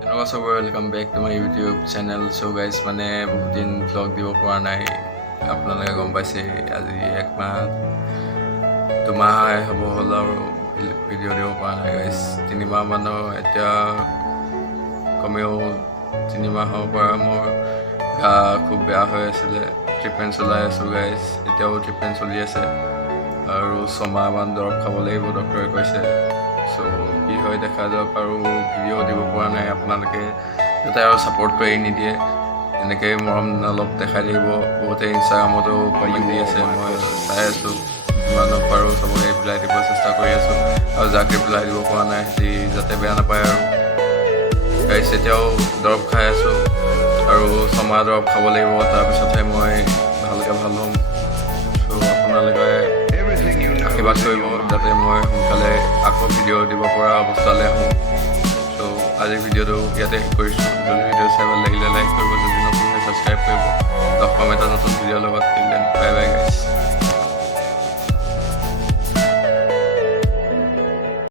Hello, so welcome back to my YouTube channel. So guys, মানে বহুত দিন vlog দিব পৰা নাই আপোনালোকে গম পাইছে আজি এক মাহ দুমাহ হ'ব হ'ল আৰু ভিডিঅ' দিব পৰা নাই গাইজ 3 মাহ মান এতিয়া কমেও 3 মাহৰ পৰা মোৰ গা খুব বেয়া হৈ আছিলে ট্ৰিটমেণ্ট চলাই আছোঁ গাইজ এতিয়াও ট্ৰিটমেণ্ট চলি আছে আৰু 6 মাহ মান দৰৱ খাব লাগিব ডক্টৰে কৈছে সো কি হয় দেখা যাওক আৰু ভিডিঅ' দিব পৰা নাই আপোনালোকে যাতে আৰু ছাপোৰ্ট কৰি নিদিয়ে এনেকৈ মৰম অলপ দেখাই দিব বহুতে ইনষ্টাগ্ৰামতো কমেণ্ট দি আছে মই চাই আছোঁ যিমানক পাৰোঁ চবকে ৰিপ্লাই দিব চেষ্টা কৰি আছোঁ আৰু যাক ৰিপ্লাই দিব পৰা নাই সিহঁতি যাতে বেয়া নাপায় আৰু গাইছ এতিয়াও দৰৱ খাই আছোঁ আৰু 6 মাহ দৰৱ খাব লাগিব তাৰপিছতহে মই ভালকৈ ভাল হ'ম চ' আপোনালোকে আশীৰ্বাদ কৰিব যাতে মই সোনকালে আকৌ ভিডিঅ' দিব পৰা অৱস্থালৈ আহোঁ চ' আজিৰ ভিডিঅ'টো ইয়াতে শেষ কৰিছোঁ যদি ভিডিঅ' চাই ভাল লাগিলে লাইক কৰিব যদি নতুন ছাবস্ক্ৰাইব কৰিব লগ পাম এটা নতুন ভিডিঅ'